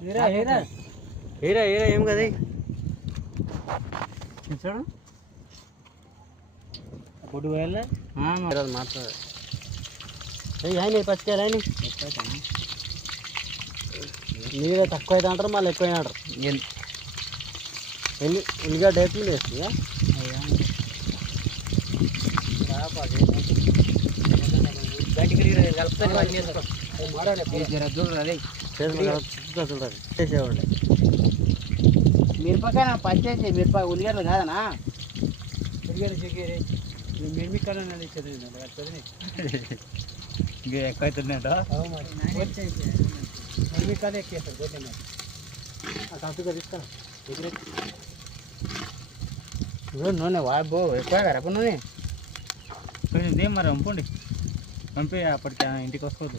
హీరా హీరా హీరా హీరా ఏం కదా చూడు పొట్టు పోయాలి? మాట్లాడు. ఆయన పచ్చికాయలు ఆయన నీరే తక్కువ అయితే అంటారు మళ్ళీ ఎక్కువ అంటారు. ఎన్ని ఉల్లిగడ్డ వేస్తుంది వేస్తుందా చూడండి చేసేవాడి మిరపకాయ పచ్చేసి మిరపకాయ ఉల్లిగడ్డలు కాదనా ఉల్లిగడ్డ చెక్కేది మేము కన్నా చదివింది చదివి ఇంకా ఎక్కువ అవుతుందంట మమ్మీ ఎక్కేస్తారు పోతే ఆ కంప్యూటర్ తీసుకురా నూనె వాబో ఎక్కువ కరప నూనె కొంచెం దేం మరి పంపండి పంపి అప్పటికి ఇంటికి వస్తుంది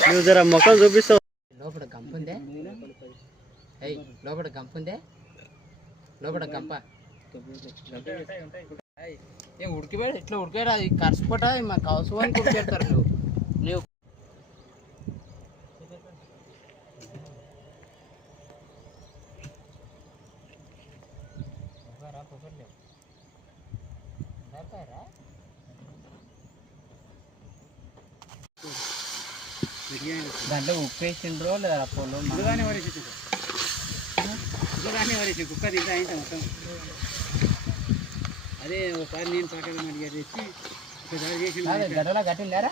నువ్వు జర మొక్కలు చూపిస్తావు లోపల గంపుందే ఏయ్ లోపల గంపుందే లోపల గంప ఏయ్, ఏం ఉడికిపోయాడు ఇట్లా ఉడికాడు అది కరిసిపోట మా కౌసవానికి ఉడికేస్తారు నువ్వు నువ్వు దాంట్లో ఉప్పు వేసిండ్రో లేదా అప్పుడు ముందుగానే వరేసి ముందుగానే వరేసి కుక్క తింటే అయింది మొత్తం. అదే ఒకసారి నేను పాకలు మరి తెచ్చి ఒకసారి చేసి గడ్డలా కట్టిందారా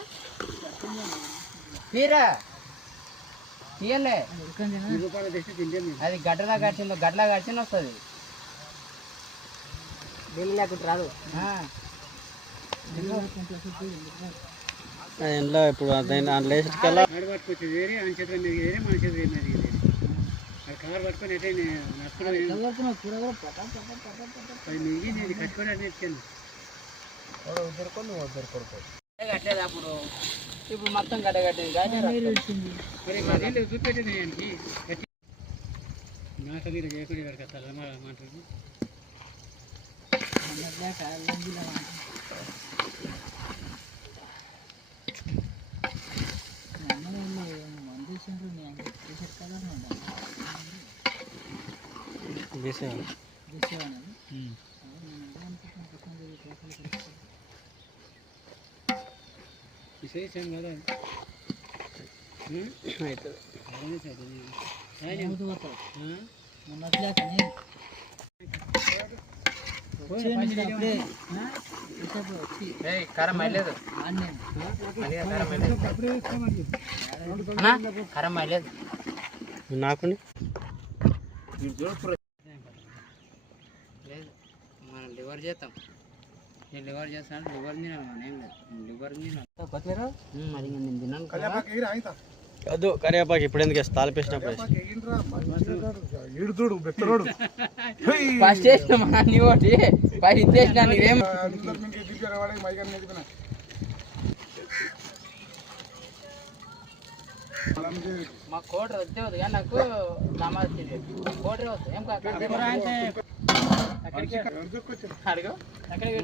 తీరా? తీయలే. రూపాయలు తెచ్చి తింటే అది గడ్డలా కట్టిందో గడ్డలా కట్టిన వస్తుంది. నీళ్ళు లేకుండా రాదు. ఇంట్లో ఇప్పుడు దాంట్లో వేసి కల్లా ఆడ పట్టుకొచ్చి వేరే ఆయన చేతుల మీద వేరే మన చేతుల మీద వేరే అది కారు పట్టుకొని అయితే నడుచుకుని అది మిగిలింది ఇది కట్టుకొని అది ఎత్తుకెళ్ళి కట్టలేదు అప్పుడు? ఇప్పుడు మొత్తం గడ్డ మరి మా నీళ్ళు చూపెట్టింది ఆయనకి. కట్టి నాక మీరు చేయకుండా ఇక్కడ కట్టాలి మాట్లాడి వేసేవాళ్ళు విశేషం కదా కరం అయ్యలేదు కరం అయ్యలేదు నాకు లేదు మనం లివర్ చేస్తాం. నేను లివర్ చేస్తాను లివర్ తినాలి మనం ఏం లేదు. లివర్ తినాలి. వద్దు కరివేపాకు ఇప్పుడు ఎందుకు వేస్తా తాలిపేసినప్పుడు బెత్తరోడు ఫస్ట్ అన్ని ఒకటి. పై ఇచ్చేసిన నీవేం మా కోటర్ వద్దే వద్దు కానీ నాకు నమాజ్ తెలియదు కోటర్ వద్దు. ఏం కాదు. అడుగు.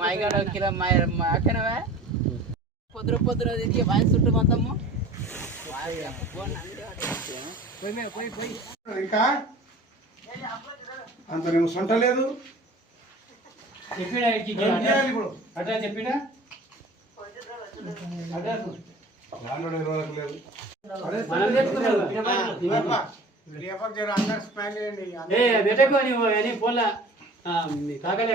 మా ఇక్కడ కిలో మా మా అక్కనవా? పొద్దున పొద్దున తిరిగి వాయిస్ చుట్టూ మొత్తము. పోయి పోయి పోయి. ఇంకా? అంత నేను సొంట లేదు. ఏం చేయాలి ఇప్పుడు? ఇరవై లేదు. పోలా కాకలే